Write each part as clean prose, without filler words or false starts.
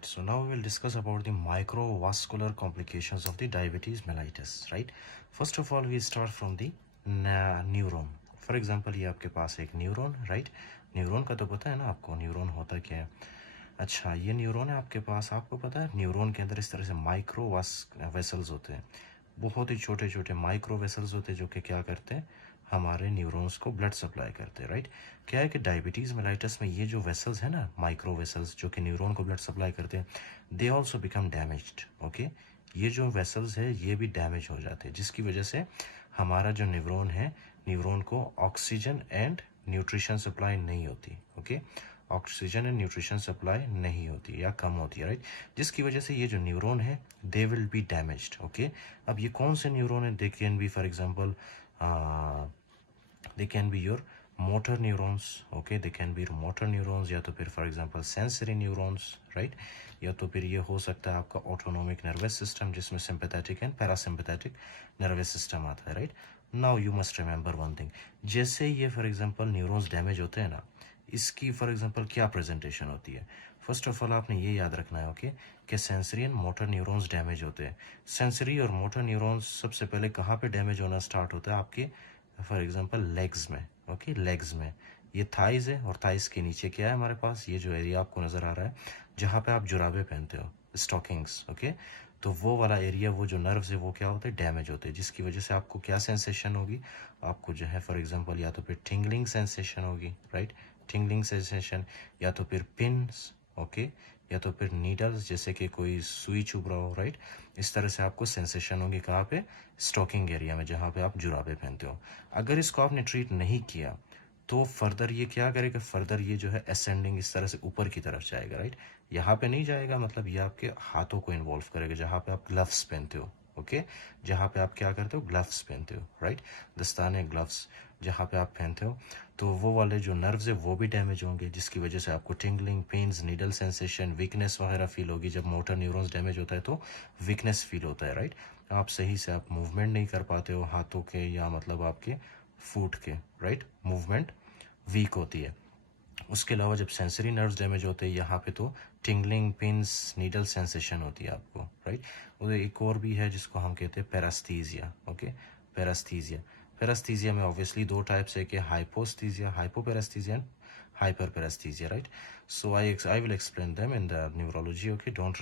Right, so now we will discuss about the microvascular complications of the diabetes mellitus. Right, first of all we start from the neuron. For example, ये आपके पास एक neuron, right? Neuron का तो पता है ना आपको, neuron होता क्या है? अच्छा, ये न्यूरॉन है आपके पास, आपको पता है न्यूरॉन के अंदर इस तरह से माइक्रो वेसल्स होते हैं, बहुत ही छोटे छोटे माइक्रो वेसल्स होते हैं जो कि क्या करते हैं, हमारे न्यूरॉन्स को ब्लड सप्लाई करते हैं, राइट? क्या है कि डायबिटीज़ मेलाइटस में ये जो वेसल्स है ना, माइक्रो वेसल्स जो कि न्यूरॉन को ब्लड सप्लाई करते हैं, they also become damaged. Okay, ये जो वेसल्स है ये भी डैमेज हो जाते हैं, जिसकी वजह से हमारा जो न्यूरॉन है, न्यूरॉन को ऑक्सीजन एंड न्यूट्रिशन सप्लाई नहीं होती। Okay, oxygen and nutrition supply नहीं होती या कम होती है, राइट? जिसकी वजह से ये जो न्यूरॉन है they will be damaged. Okay, अब ये कौन से न्यूरॉन है? They can be for example they can be your motor neurons. Okay, they can be motor neurons, या तो फिर for example sensory neurons, right? या तो फिर ये हो सकता है आपका ऑटोनोमिक नर्वस सिस्टम, जिसमें sympathetic and parasympathetic nervous system आता है, right? Now you must remember one thing, जैसे ये फॉर एग्जांपल न्यूरॉन्स डैमेज होते हैं ना, इसकी फॉर एग्जांपल क्या प्रेजेंटेशन होती है? फर्स्ट ऑफ ऑल आपने ये याद रखना है, ओके, कि sensory and motor neurons damage होते हैं। सेंसरी और मोटर न्यूरॉन्स सबसे पहले कहाँ पे डैमेज होना स्टार्ट होता है? आपके फॉर एग्जांपल लेग्स में। ओके, लेग्स में, ये थाइज है और थाइज के नीचे क्या है हमारे पास? ये जो एरिया आपको नज़र आ रहा है जहाँ पे आप जुराबे पहनते हो, स्टॉकिंग्स। ओके, तो वो वाला एरिया, वो जो नर्व्स है वो क्या होते हैं? डैमेज होते हैं, जिसकी वजह से आपको क्या सेंसेशन होगी? आपको जो है फॉर एग्जांपल या तो फिर टिंगलिंग सेंसेशन होगी, राइट? टिंगलिंग सेंसेशन, या तो फिर पिन्स, ओके, या तो फिर नीडल्स, जैसे कि कोई सुई चुभ रहा हो, राइट? इस तरह से आपको सेंसेशन होगी कहाँ पे? स्टॉकिंग एरिया में, जहाँ पे आप जुराबे पहनते हो। अगर इसको आपने ट्रीट नहीं किया तो फर्दर ये क्या करेगा? फर्दर ये जो है असेंडिंग इस तरह से ऊपर की तरफ जाएगा, राइट? यहाँ पे नहीं जाएगा, मतलब ये आपके हाथों को इन्वॉल्व करेगा, जहाँ पे आप ग्लव्स पहनते हो। ओके, जहाँ पे आप क्या करते हो? ग्लव्स पहनते हो, राइट? दस्ताने, ग्लव्स जहाँ पे आप पहनते हो, तो वो वाले जो नर्व्स है वो भी डैमेज होंगे, जिसकी वजह से आपको tingling, pains, needle sensation, weakness वगैरह फील होगी। जब मोटर न्यूरॉन्स डैमेज होता है तो वीकनेस फील होता है, राइट? आप सही से आप मूवमेंट नहीं कर पाते हो हाथों के, या मतलब आपके फुट के, राइट? मूवमेंट वीक होती है। उसके अलावा जब सेंसरी नर्व्स डैमेज होते हैं यहाँ पे, तो टिंगलिंग, पिंस, नीडल सेंसेशन होती है आपको, राइट? और एक और भी है जिसको हम कहते हैं पैरास्थीजिया। ओके, पैरास्थीजिया। पैरास्थीजिया में ऑब्वियसली दो टाइप्स है, कि hypoaesthesia, hypoparaesthesia and hyper paraesthesia, right? So I will explain them in the neurology. Okay, don't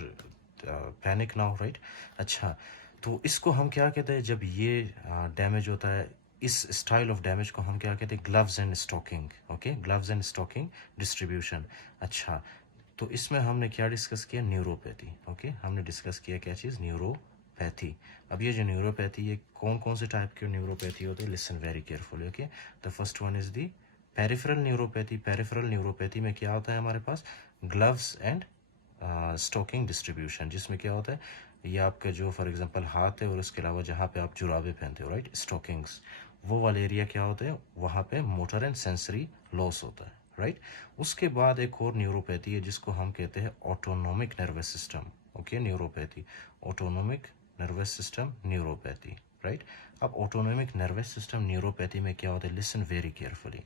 panic now, right? अच्छा, तो इसको हम क्या कहते हैं जब ये डैमेज होता है? इस स्टाइल ऑफ डैमेज को हम क्या कहते हैं? Gloves and stocking. Okay, gloves and stocking distribution. अच्छा, तो इसमें हमने क्या डिस्कस किया? न्यूरोपैथी। ओके, हमने डिस्कस किया क्या चीज़? न्यूरोपैथी। अब ये जो न्यूरोपैथी, ये कौन कौन से टाइप के न्यूरोपैथी होते हैं? Listen very carefully. Okay, the first one is the peripheral neuropathy. Peripheral neuropathy में क्या होता है हमारे पास? ग्लव्स एंड स्टॉकिंग डिस्ट्रीब्यूशन, जिसमें क्या होता है? ये आपका जो फॉर एग्जांपल हाथ है और उसके अलावा जहाँ पे आप जुराबे पहनते हो, राइट? स्टॉकिंग्स, वो वाला एरिया क्या होता है? वहाँ पे मोटर एंड सेंसरी लॉस होता है, राइट? उसके बाद एक और न्यूरोपैथी है जिसको हम कहते हैं autonomic nervous system. Okay, neuropathy, autonomic nervous system neuropathy, right? अब ऑटोनोमिक नर्वस सिस्टम न्यूरोपैथी में क्या होता है? Listen very carefully.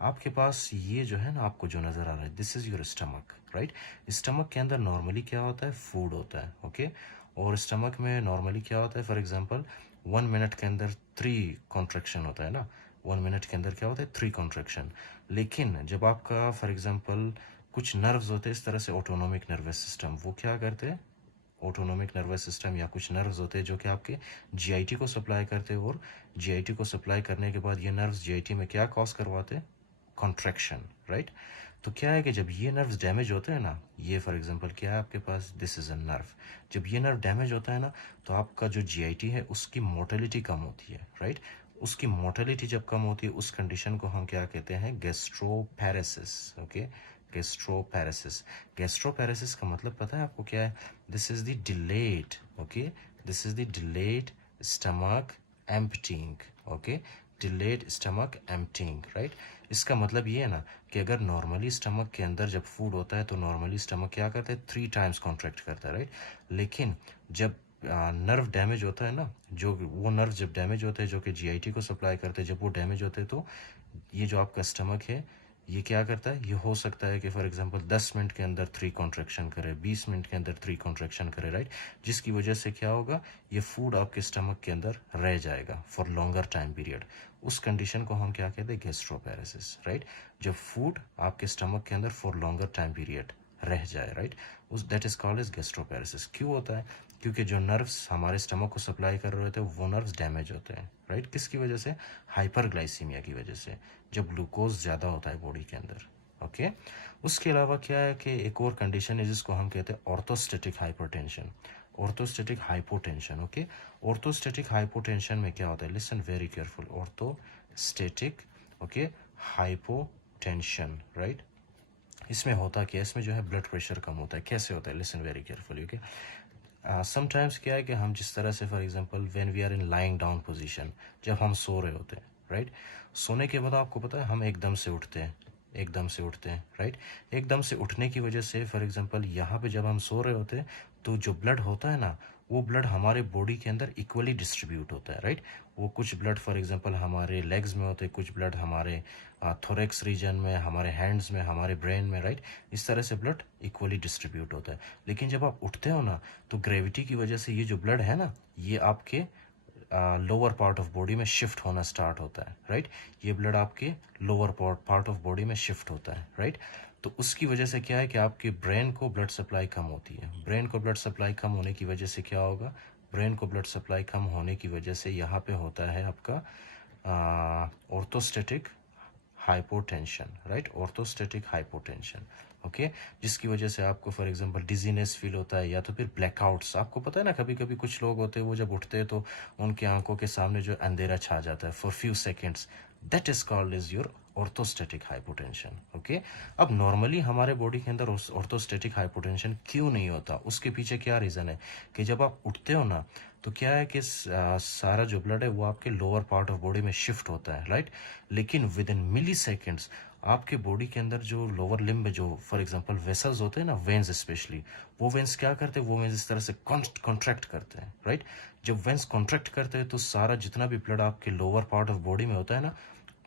आपके पास ये जो है ना, आपको जो नज़र आ रहा है, this is your stomach, right? Stomach के अंदर नॉर्मली क्या होता है? फूड होता है। ओके, और स्टमक में नॉर्मली क्या होता है? फॉर एग्जांपल 1 मिनट के अंदर 3 कॉन्ट्रैक्शन होता है ना, 1 मिनट के अंदर क्या होता है? 3 कॉन्ट्रैक्शन। लेकिन जब आपका फॉर एग्जांपल कुछ नर्व्स होते हैं इस तरह से, ऑटोनोमिक नर्वस सिस्टम, वो क्या करते हैं? ऑटोनोमिक नर्वस सिस्टम या कुछ नर्व्स होते हैं जो कि आपके जीआईटी को सप्लाई करते हैं, और जीआईटी को सप्लाई करने के बाद ये नर्व्स जीआईटी में क्या कॉज करवाते हैं? Contraction, right? तो क्या है कि जब ये नर्व्स डैमेज होते हैं ना, ये फॉर एग्जांपल क्या है आपके पास? This is a nerve. जब ये नर्व डैमेज होता है ना, तो आपका जो जीआईटी है उसकी मोटिलिटी कम होती है, राइट? उसकी मोटिलिटी जब कम होती है, उस कंडीशन को हम क्या कहते हैं? गैस्ट्रोपैरेसिस। Okay, gastroparesis. गैस्ट्रोपैरेसिस का मतलब पता है आपको क्या है? This is the delayed, okay, this is the delayed stomach emptying. Okay, delayed stomach emptying, right? इसका मतलब ये है ना कि अगर नॉर्मली स्टमक के अंदर जब फूड होता है तो नॉर्मली स्टमक क्या करता है? 3 टाइम्स कॉन्ट्रैक्ट करता है, राइट? लेकिन जब नर्व डैमेज होता है ना, जो वो नर्व जब डैमेज होते हैं जो कि जीआईटी को सप्लाई करते हैं, जब वो डैमेज होते हैं तो ये जो आपका स्टमक है ये क्या करता है, ये हो सकता है कि फॉर एग्जांपल 10 मिनट के अंदर 3 कॉन्ट्रैक्शन करे, 20 मिनट के अंदर 3 कॉन्ट्रैक्शन करे, राइट, जिसकी वजह से क्या होगा, ये फूड आपके स्टमक के अंदर रह जाएगा फॉर लॉन्गर टाइम पीरियड। उस कंडीशन को हम क्या कहते हैं, गैस्ट्रोपैरेसिस, राइट। जब फूड आपके स्टमक के अंदर फॉर लॉन्गर टाइम पीरियड रह जाए, राइट, उस that is called as gastroparesis. क्यों होता है, क्योंकि जो नर्व्स हमारे स्टमक को सप्लाई कर रहे होते हैं वो नर्व्स डैमेज होते हैं, राइट। किसकी वजह से, हाइपरग्लाइसीमिया की वजह से, जब ग्लूकोज ज़्यादा होता है बॉडी के अंदर, ओके। उसके अलावा क्या है कि एक और कंडीशन है जिसको हम कहते हैं orthostatic hypertension, orthostatic hypotension, okay. Orthostatic hypotension में क्या होता है, listen very careful, orthostatic, okay, hypotension, right. इसमें होता क्या है, इसमें जो है ब्लड प्रेशर कम होता है। कैसे होता है, listen very carefully, okay. Sometimes क्या है कि हम जिस तरह से for example when we are in lying down position, जब हम सो रहे होते हैं, राइट, सोने के बाद आपको पता है हम एकदम से उठते हैं, एकदम से उठते हैं, राइट। एकदम से उठने की वजह से फॉर एग्जांपल यहाँ पे जब हम सो रहे होते हैं तो जो ब्लड होता है ना, वो ब्लड हमारे बॉडी के अंदर इक्वली डिस्ट्रीब्यूट होता है, राइट। वो कुछ ब्लड फॉर एग्जांपल हमारे लेग्स में होते हैं, कुछ ब्लड हमारे थोरेक्स रीजन में, हमारे हैंड्स में, हमारे ब्रेन में, राइट। इस तरह से ब्लड इक्वली डिस्ट्रीब्यूट होता है। लेकिन जब आप उठते हो ना, तो ग्रेविटी की वजह से ये जो ब्लड है ना, ये आपके लोअर पार्ट ऑफ बॉडी में शिफ्ट होना स्टार्ट होता है, राइट। ये ब्लड आपके लोअर पार्ट ऑफ बॉडी में शिफ्ट होता है, राइट। तो उसकी वजह से क्या है कि आपके ब्रेन को ब्लड सप्लाई कम होती है। ब्रेन को ब्लड सप्लाई कम होने की वजह से क्या होगा, ब्रेन को ब्लड सप्लाई कम होने की वजह से यहाँ पे होता है आपका orthostatic hypotension, right, orthostatic hypotension, okay. जिसकी वजह से आपको फॉर एग्जांपल डिजीनेस फील होता है, या तो फिर ब्लैकआउट्स। आपको पता है ना, कभी कभी कुछ लोग होते हैं वो जब उठते हैं तो उनकी आंखों के सामने जो अंधेरा छा जाता है for few seconds, that is called is your orthostatic hypotension, okay. अब नॉर्मली हमारे बॉडी के अंदर ऑर्थोस्टेटिक हाइपोटेंशन क्यों नहीं होता, उसके पीछे क्या रीज़न है कि जब आप उठते हो ना, तो क्या है कि सारा जो ब्लड है वो आपके लोअर पार्ट ऑफ बॉडी में शिफ्ट होता है, राइट। लेकिन विद इन मिली सेकेंड्स आपके बॉडी के अंदर जो लोअर लिम्ब में जो फॉर एग्जांपल वेसल्स होते हैं ना, वेन्स स्पेशली, वो वेन्स क्या करते हैं, वो वेन्स इस तरह से कॉन्ट्रैक्ट करते हैं, राइट। जब वेन्स कॉन्ट्रैक्ट करते हैं तो सारा जितना भी ब्लड आपके लोअर पार्ट ऑफ बॉडी में होता है ना,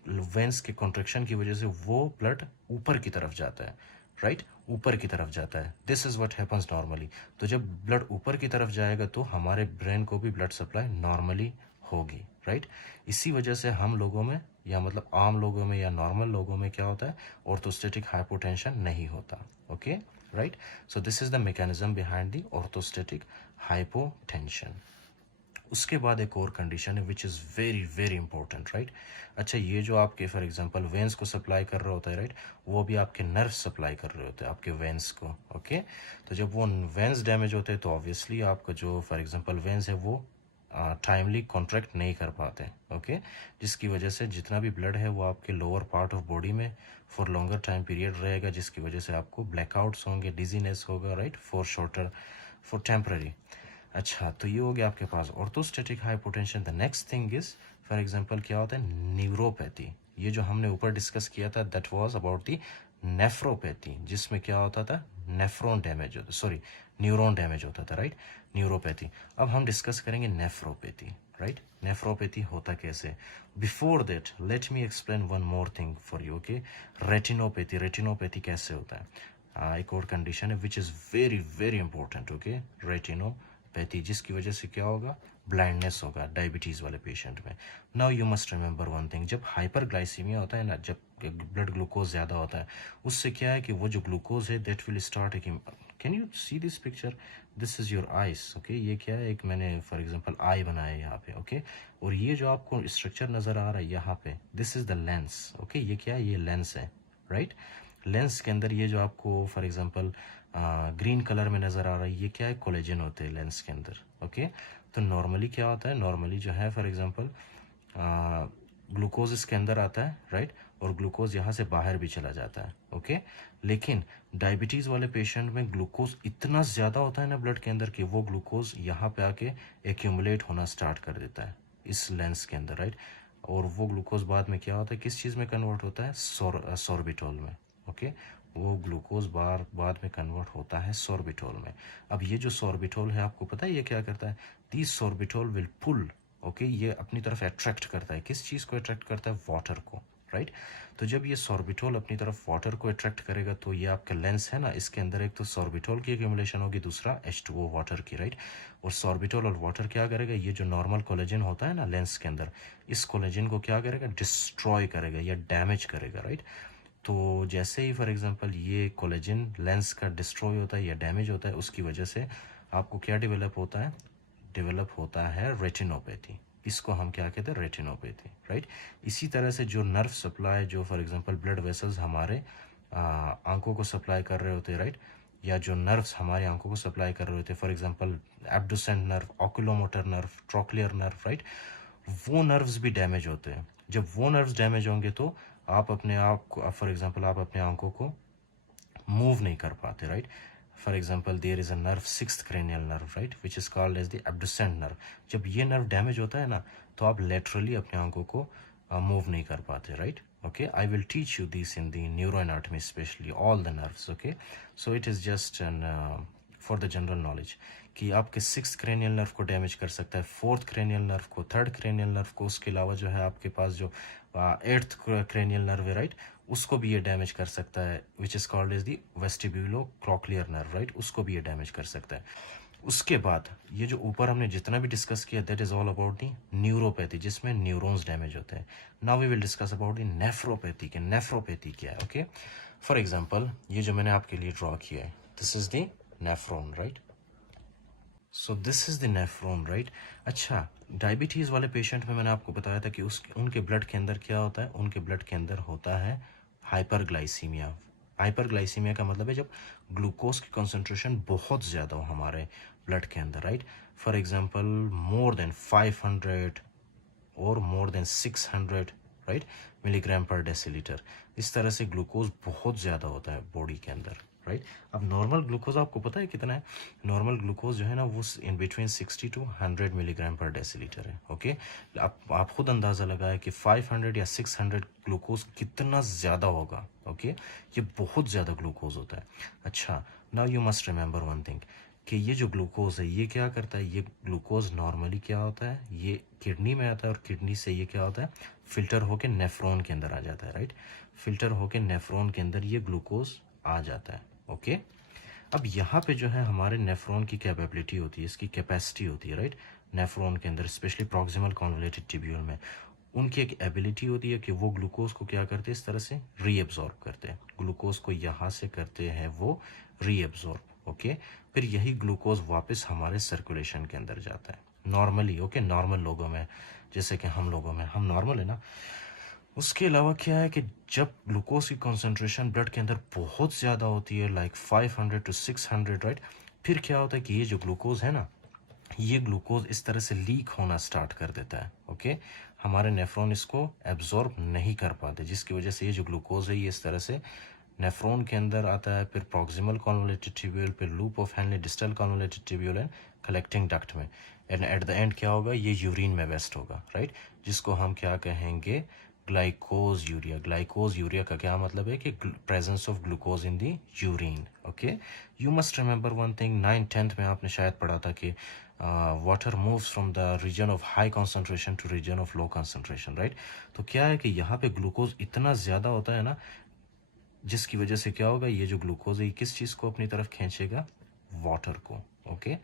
वेन्स के कॉन्ट्रैक्शन की वजह से वो ब्लड ऊपर की तरफ जाता है, राइट, ऊपर की तरफ जाता है। This is what happens normally. तो जब ब्लड ऊपर की तरफ जाएगा तो हमारे ब्रेन को भी ब्लड सप्लाई नॉर्मली होगी, राइट। इसी वजह से हम लोगों में, या मतलब आम लोगों में या नॉर्मल लोगों में क्या होता है, ऑर्थोस्टेटिक हाइपोटेंशन नहीं होता, okay, right. So this is the mechanism behind the orthostatic hypotension. उसके बाद एक और कंडीशन है which is very very important, right. अच्छा, ये जो आपके फॉर एग्जांपल वेंस को सप्लाई कर रहा होता है, राइट, वो भी आपके नर्व सप्लाई कर रहे होते हैं आपके वेंस को, ओके। तो जब वो वेंस डैमेज होते हैं तो ऑब्वियसली आपका जो फॉर एग्जांपल वेंस है वो टाइमली कॉन्ट्रैक्ट नहीं कर पाते, ओके। जिसकी वजह से जितना भी ब्लड है वो आपके लोअर पार्ट ऑफ बॉडी में फॉर लॉन्गर टाइम पीरियड रहेगा, जिसकी वजह से आपको ब्लैकआउट्स होंगे, डिजीनेस होगा, right, for shorter, for temporary. अच्छा, तो ये हो गया आपके पास orthostatic hypotension. The next thing is for example क्या होता है, न्यूरोपैथी। ये जो हमने ऊपर डिस्कस किया था that was about the nephropathy, जिसमें क्या होता था, नेफ्रॉन डैमेज होता, सॉरी, न्यूरॉन डैमेज होता था, राइट, न्यूरोपैथी। अब हम डिस्कस करेंगे नेफ्रोपैथी, राइट। नेफ्रोपैथी होता कैसे, before that let me explain one more thing for you, okay. Retinopathy, retinopathy कैसे होता है, एक और कंडीशन है which is very very important, okay. Retinopathy, जिसकी वजह से क्या होगा, ब्लाइंडनेस होगा डायबिटीज़ वाले पेशेंट में। Now you must remember one thing, जब हाइपरग्लाइसीमिया होता है ना, जब ब्लड ग्लूकोज ज़्यादा होता है, उससे क्या है कि वो जो ग्लूकोज है that will start, can you see this picture, this is your eyes, okay. ये क्या है, एक मैंने फॉर एग्जांपल आई बनाया है यहाँ पे, ओके। और ये जो आपको स्ट्रक्चर नज़र आ रहा है यहाँ पे, this is the lens, okay. ये क्या है, ये लेंस है, राइट। लेंस के अंदर ये जो आपको फॉर एग्जांपल ग्रीन कलर में नज़र आ रहा है, ये क्या है, कोलेजन होते हैं लेंस के अंदर, ओके। तो नॉर्मली क्या होता है, नॉर्मली जो है फॉर एग्जांपल ग्लूकोज इसके अंदर आता है, राइट, और ग्लूकोज यहाँ से बाहर भी चला जाता है, ओके। लेकिन डायबिटीज़ वाले पेशेंट में ग्लूकोज इतना ज़्यादा होता है ना ब्लड के अंदर कि वो ग्लूकोज यहाँ पे आके एक्यूमुलेट होना स्टार्ट कर देता है इस लेंस के अंदर, राइट। और वो ग्लूकोज बाद में क्या होता है, किस चीज़ में कन्वर्ट होता है, सॉर्बिटोल में, ओके। वो ग्लूकोज बाद में कन्वर्ट होता है सॉर्बिटोल में। अब ये जो सॉर्बिटोल है, आपको पता है ये क्या करता है, this sorbitol will pull, okay, ये अपनी तरफ अट्रैक्ट करता है, किस चीज़ को अट्रैक्ट करता है, वाटर को, राइट। तो जब ये सॉर्बिटोल अपनी तरफ वाटर को अट्रैक्ट करेगा तो ये आपका लेंस है ना, इसके अंदर एक तो सॉर्बिटोल की एक्यूमुलेशन होगी, दूसरा H2O वाटर की, राइट। और सॉर्बिटोल और वाटर क्या करेगा, ये जो नॉर्मल कोलेजन होता है ना लेंस के अंदर, इस कोलेजन को क्या करेगा, डिस्ट्रॉय करेगा या डैमेज करेगा, राइट। तो जैसे ही फॉर एग्जांपल ये कोलेजन लेंस का डिस्ट्रॉय होता है या डैमेज होता है, उसकी वजह से आपको क्या डेवलप होता है, डेवलप होता है रेटिनोपैथी। इसको हम क्या कहते हैं, रेटिनोपैथी, राइट। इसी तरह से जो नर्व सप्लाई, जो फॉर एग्जांपल ब्लड वेसल्स हमारे आंखों को सप्लाई कर रहे होते हैं, राइट, या जो नर्व्स हमारे आंखों को सप्लाई कर रहे होते हैं, for example abducent nerve, oculomotor nerve, trochlear nerve, right, वो नर्व्स भी डैमेज होते हैं। जब वो नर्व्स डैमेज होंगे तो आप अपने आप को, फॉर एग्जांपल आप अपने आंखों को मूव नहीं कर पाते, right. For example there is a nerve, sixth cranial nerve, right, which is called as the abducent nerve. जब ये नर्व डैमेज होता है ना, तो आप लेटरली अपने आंखों को मूव नहीं कर पाते, right. Okay, I will teach you this in the neuroanatomy, especially all the nerves. Okay, so it is just an for the general knowledge कि आपके सिक्स क्रेनियल नर्व को डैमेज कर सकता है, फोर्थ क्रेनियल नर्व को, third cranial nerve को, उसके अलावा जो है आपके पास जो एट्थ क्रेनियल नर्व है, राइट, उसको भी ये डैमेज कर सकता है, which is called as the vestibulocochlear nerve, right, उसको भी ये डैमेज कर सकता है। उसके बाद ये जो ऊपर हमने जितना भी डिस्कस किया, that is all about the neuropathy, जिसमें न्यूरॉन्स डैमेज होते हैं। Now we will discuss about the nephropathy के नेफ्रोपैथी क्या है। ओके, फॉर एग्जांपल ये जो मैंने आपके लिए ड्रॉ किया है, this is the nephron, right. So this is the nephron, right. अच्छा, डायबिटीज़ वाले पेशेंट में मैंने आपको बताया था कि उनके ब्लड के अंदर क्या होता है, उनके ब्लड के अंदर होता है हाइपरग्लाइसीमिया। हाइपरग्लाइसीमिया का मतलब है जब ग्लूकोज की कंसंट्रेशन बहुत ज़्यादा हो हमारे ब्लड के अंदर, right. For example more than 500 और मोर देन 600, राइट, मिलीग्राम पर डेसीलीटर। इस तरह से ग्लूकोज बहुत ज़्यादा होता है बॉडी के अंदर, राइट। अब नॉर्मल ग्लूकोज आपको पता है कितना है, नॉर्मल ग्लूकोज जो है ना वो इन बिटवीन 60 to 100 मिलीग्राम पर डेसीलीटर है। ओके, आप खुद अंदाज़ा लगाए कि 500 या 600 ग्लूकोज कितना ज़्यादा होगा। ओके, ये बहुत ज़्यादा ग्लूकोज होता है। अच्छा, now you must remember one thing कि ये जो ग्लूकोज है ये क्या करता है, ये ग्लूकोज नॉर्मली क्या होता है, ये किडनी में आता है और किडनी से ये क्या होता है, फिल्टर होके नेफ्रॉन के अंदर आ जाता है, राइट। फिल्टर होके नेफ्रॉन के अंदर ये ग्लूकोज आ जाता है। ओके, अब यहाँ पे जो है हमारे नेफ्रॉन की कैपेबिलिटी होती है, इसकी कैपेसिटी होती है, राइट। नेफ्रॉन के अंदर स्पेशली प्रॉक्सिमल कॉन्वोल्यूटेड ट्यूब्यूल में उनकी एक एबिलिटी होती है कि वो ग्लूकोज को क्या करते हैं, इस तरह से रीएब्जॉर्ब करते हैं, ग्लूकोज को यहाँ से करते हैं वो रीएब्जॉर्ब। ओके, फिर यही ग्लूकोज वापस हमारे सर्कुलेशन के अंदर जाता है नॉर्मली। ओके, नॉर्मल लोगों में, जैसे कि हम लोगों में, हम नॉर्मल है ना। उसके अलावा क्या है कि जब ग्लूकोज की कंसंट्रेशन ब्लड के अंदर बहुत ज़्यादा होती है, लाइक 500 to 600, राइट, फिर क्या होता है कि ये जो ग्लूकोज है ना, ये ग्लूकोज इस तरह से लीक होना स्टार्ट कर देता है। ओके, हमारे नेफ्रॉन इसको एब्जॉर्ब नहीं कर पाते, जिसकी वजह से ये जो ग्लूकोज है ये इस तरह से नेफ्रॉन के अंदर आता है, फिर प्रॉक्सिमल कॉन्वोल्यूटेड ट्यूब्यूल, फिर loop of Henle, distal convoluted tubule and collecting duct में, एंड एट द एंड क्या होगा, ये यूरिन में वेस्ट होगा, राइट, जिसको हम क्या कहेंगे, ग्लाइकोज यूरिया। ग्लाइकोज यूरिया का क्या मतलब है कि presence of glucose in the urine. Okay, you must remember one thing, 9th-10th में आपने शायद पढ़ा था कि water moves from the region of high concentration to region of low concentration, right. तो क्या है कि यहाँ पे ग्लूकोज इतना ज़्यादा होता है ना, जिसकी वजह से क्या होगा, ये जो ग्लूकोज है ये किस चीज़ को अपनी तरफ खींचेगा, वाटर को। ओके,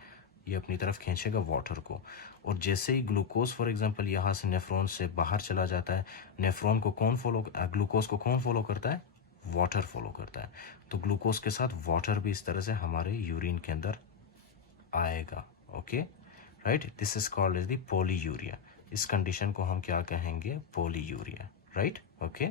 ये अपनी तरफ खींचेगा वाटर को। और जैसे ही ग्लूकोज फॉर एग्जांपल यहाँ से नेफ्रॉन से बाहर चला जाता है, नेफ्रॉन को कौन फॉलो, ग्लूकोज को कौन फॉलो करता है, वाटर फॉलो करता है। तो ग्लूकोज के साथ वाटर भी इस तरह से हमारे यूरिन के अंदर आएगा। Okay, right, this is called as the polyuria. इस कंडीशन को हम क्या कहेंगे, पॉलीयूरिया, राइट। ओके,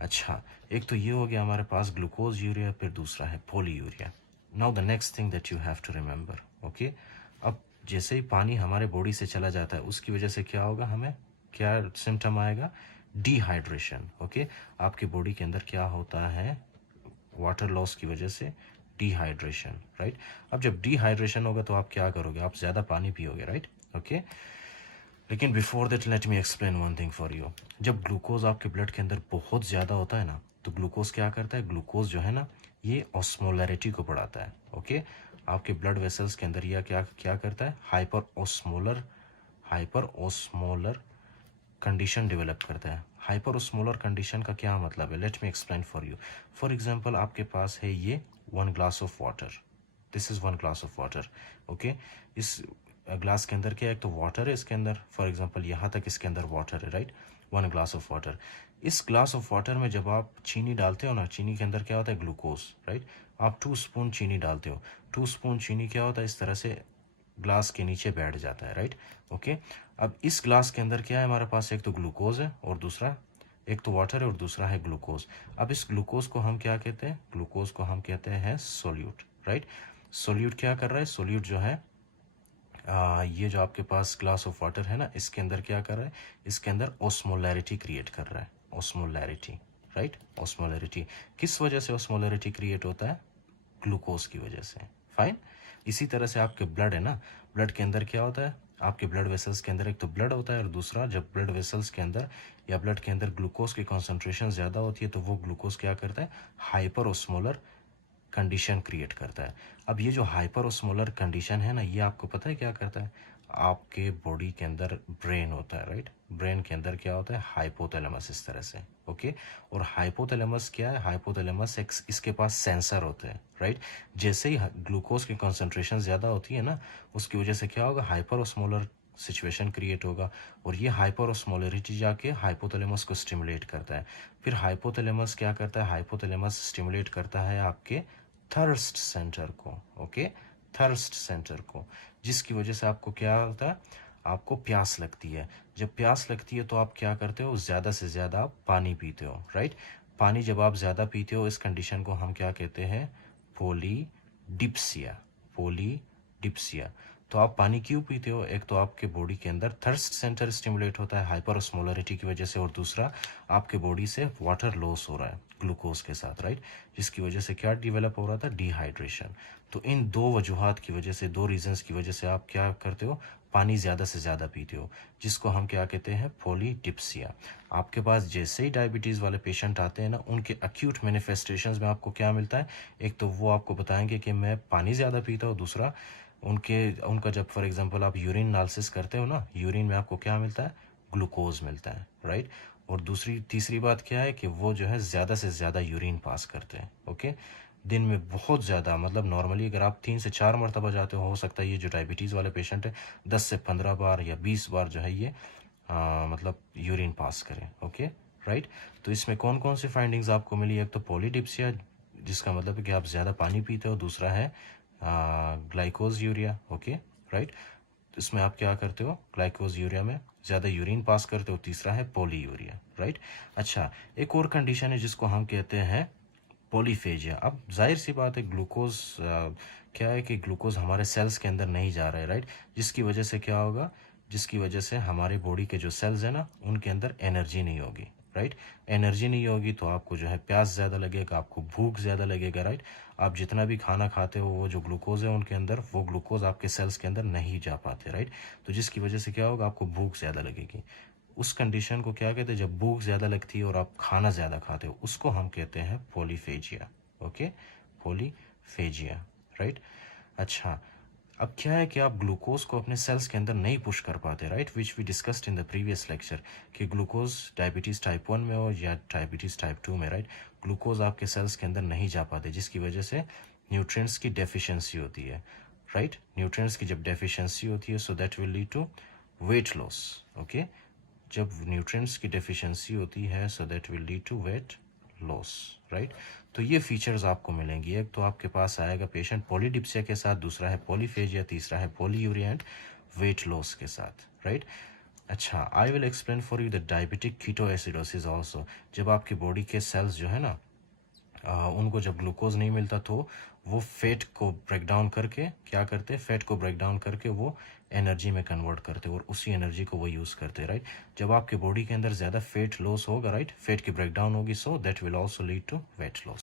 अच्छा, एक तो ये हो गया हमारे पास ग्लूकोज यूरिया, फिर दूसरा है polyuria. Now the next thing that you have to remember. Okay, अब जैसे ही पानी हमारे बॉडी से चला जाता है उसकी वजह से क्या होगा, हमें क्या सिम्टम आएगा, डिहाइड्रेशन। ओके, आपकी बॉडी के अंदर क्या होता है, वाटर लॉस की वजह से डिहाइड्रेशन, राइट। अब जब डिहाइड्रेशन होगा तो आप क्या करोगे, आप ज़्यादा पानी पियोगे, राइट। ओके, लेकिन before that let me explain one thing for you. जब ग्लूकोज आपके ब्लड के अंदर बहुत ज़्यादा होता है ना, तो ग्लूकोज क्या करता है, ग्लूकोज जो है ना ये ऑस्मोलैरिटी को बढ़ाता है। ओके, आपके ब्लड वेसल्स के अंदर यह क्या क्या करता है, हाइपर ऑस्मोलर कंडीशन डेवलप करता है। हाइपरोस्मोलर कंडीशन का क्या मतलब है, let me explain for you. For example आपके पास है ये 1 glass of water, this is 1 glass of water, okay. इस ग्लास के अंदर क्या है, एक तो वाटर है इसके अंदर, फॉर एग्जांपल यहाँ तक इसके अंदर वाटर है, राइट, 1 ग्लास ऑफ वाटर। इस ग्लास ऑफ वाटर में जब आप चीनी डालते हो ना, चीनी के अंदर क्या होता है, ग्लूकोज, राइट। आप 2 स्पून चीनी डालते हो, 2 स्पून चीनी क्या होता है, इस तरह से ग्लास के नीचे बैठ जाता है, राइट, ओके। अब इस ग्लास के अंदर क्या है हमारे पास, एक तो ग्लूकोज है और दूसरा, एक तो वाटर है और दूसरा है ग्लूकोज। अब इस ग्लूकोज को हम क्या कहते हैं, ग्लूकोज को हम कहते हैं सोल्यूट, राइट। सोल्यूट क्या कर रहा है, सोल्यूट जो है ये जो आपके पास ग्लास ऑफ वाटर है ना, इसके अंदर क्या कर रहा है, इसके अंदर ऑस्मोलैरिटी क्रिएट कर रहा है, ऑस्मोलैरिटी, राइट, ऑस्मोलैरिटी। किस वजह से ऑस्मोलैरिटी क्रिएट होता है, ग्लूकोज की वजह से, फाइन। इसी तरह से आपके ब्लड है ना, ब्लड के अंदर क्या होता है, आपके ब्लड वेसल्स के अंदर एक तो ब्लड होता है और दूसरा, जब ब्लड वेसल्स के अंदर या ब्लड के अंदर ग्लूकोज की कॉन्सेंट्रेशन ज़्यादा होती है तो वो ग्लूकोज क्या करता है, हाइपर ऑस्मोलर कंडीशन क्रिएट करता है। अब ये जो हाइपर ऑस्मोलर कंडीशन है ना, ये आपको पता है क्या करता है, आपके बॉडी के अंदर ब्रेन होता है, राइट, ब्रेन के अंदर क्या होता है, हाइपोथैलेमस, इस तरह से, ओके। और हाइपोथैलेमस क्या है, हाइपोथैलेमस इसके पास सेंसर होते हैं, राइट। जैसे ही ग्लूकोज की कॉन्सेंट्रेशन ज़्यादा होती है ना, उसकी वजह से क्या होगा, हाइपर ऑस्मोलर सिचुएशन क्रिएट होगा और ये हाइपर ऑस्मोलरिटी जाके हाइपोथैलेमस को स्टिमुलेट करता है। फिर हाइपोथैलेमस क्या करता है, हाइपोथैलेमस स्टिमुलेट करता है आपके थर्स्ट सेंटर को, ओके, थर्स्ट सेंटर को, जिसकी वजह से आपको क्या होता है, आपको प्यास लगती है। जब प्यास लगती है तो आप क्या करते हो, ज़्यादा से ज़्यादा आप पानी पीते हो, राइट। पानी जब आप ज़्यादा पीते हो, इस कंडीशन को हम क्या कहते हैं, पोलीडिप्सिया, पोलीडिप्सिया। तो आप पानी क्यों पीते हो, एक तो आपके बॉडी के अंदर थर्स्ट सेंटर स्टिमुलेट होता है हाइपर ऑस्मोलरिटी की वजह से, और दूसरा आपके बॉडी से वाटर लॉस हो रहा है ग्लूकोज के साथ, राइट, जिसकी वजह से क्या डेवलप हो रहा था, डिहाइड्रेशन। तो इन दो वजूहात की वजह से, दो रीजंस की वजह से आप क्या करते हो, पानी ज़्यादा से ज़्यादा पीते हो, जिसको हम क्या कहते हैं, पोलीडिप्सिया। आपके पास जैसे ही डायबिटीज़ वाले पेशेंट आते हैं ना, उनके अक्यूट मैनिफेस्टेशंस में आपको क्या मिलता है, एक तो वो आपको बताएंगे कि मैं पानी ज़्यादा पीता हूँ, दूसरा उनका जब फॉर एग्जांपल आप यूरिन एनालिसिस करते हो ना, यूरिन में आपको क्या मिलता है, ग्लूकोज मिलता है, राइट। और तीसरी बात क्या है कि वो जो है ज़्यादा से ज़्यादा यूरिन पास करते हैं, ओके। दिन में बहुत ज़्यादा, मतलब नॉर्मली अगर आप 3 से 4 मरतबा जाते हो सकता है ये जो डायबिटीज़ वाले पेशेंट है 10 से 15 बार या 20 बार जो है ये मतलब यूरिन पास करें, ओके, राइट। तो इसमें कौन कौन सी फाइंडिंग्स आपको मिली, एक तो पोलीडिप्सिया, जिसका मतलब है कि आप ज़्यादा पानी पीते हो, दूसरा है ग्लाइकोज यूरिया, ओके, राइट। इसमें आप क्या करते हो, ग्लाइकोज यूरिया में ज़्यादा यूरिन पास करते हो, तीसरा है पोली यूरिया, राइट। अच्छा, एक और कंडीशन है जिसको हम कहते हैं पॉलीफेजिया। अब जाहिर सी बात है, ग्लूकोज क्या है कि ग्लूकोज हमारे सेल्स के अंदर नहीं जा रहा है, राइट, जिसकी वजह से क्या होगा, जिसकी वजह से हमारी बॉडी के जो सेल्स हैं ना, उनके अंदर एनर्जी नहीं होगी, राइट। एनर्जी नहीं होगी तो आपको जो है प्यास ज़्यादा लगेगा, आपको भूख ज़्यादा लगेगा, राइट। आप जितना भी खाना खाते हो, वो जो ग्लूकोज है उनके अंदर, वो ग्लूकोज आपके सेल्स के अंदर नहीं जा पाते, राइट। तो जिसकी वजह से क्या होगा, आपको भूख ज़्यादा लगेगी। उस कंडीशन को क्या कहते हैं, जब भूख ज़्यादा लगती है और आप खाना ज़्यादा खाते हो, उसको हम कहते हैं पॉलीफेजिया, ओके, पॉलीफेजिया, राइट। अच्छा, अब क्या है कि आप ग्लूकोज को अपने सेल्स के अंदर नहीं पुश कर पाते, right, which we discussed in the previous lecture, कि ग्लूकोज डायबिटीज़ टाइप 1 में हो या डायबिटीज़ टाइप 2 में, राइट, ग्लूकोज आपके सेल्स के अंदर नहीं जा पाते, जिसकी वजह से न्यूट्रिएंट्स की डेफिशिएंसी होती है, राइट। न्यूट्रिएंट्स की जब डेफिशिएंसी होती है, so that will lead to weight loss, okay. जब न्यूट्रिएंट्स की डेफिशिएंसी होती है, so that will lead to weight loss, right. तो ये फीचर्स आपको मिलेंगी, एक तो आपके पास आएगा पेशेंट पॉलीडिप्सिया के साथ, दूसरा है पॉलीफेजिया, तीसरा है पॉलीयूरिया एंड वेट लॉस के साथ, राइट। अच्छा, आई will explain for you the diabetic ketoacidosis also. जब आपकी बॉडी के सेल्स जो है ना, उनको जब ग्लूकोज नहीं मिलता तो वो फैट को ब्रेक डाउन करके क्या करते हैं, फैट को ब्रेक डाउन करके वो एनर्जी में कन्वर्ट करते और उसी एनर्जी को वो यूज़ करते, राइट। जब आपके बॉडी के अंदर ज़्यादा फैट लॉस होगा, राइट, फैट की ब्रेक डाउन होगी, so that will also lead to weight loss.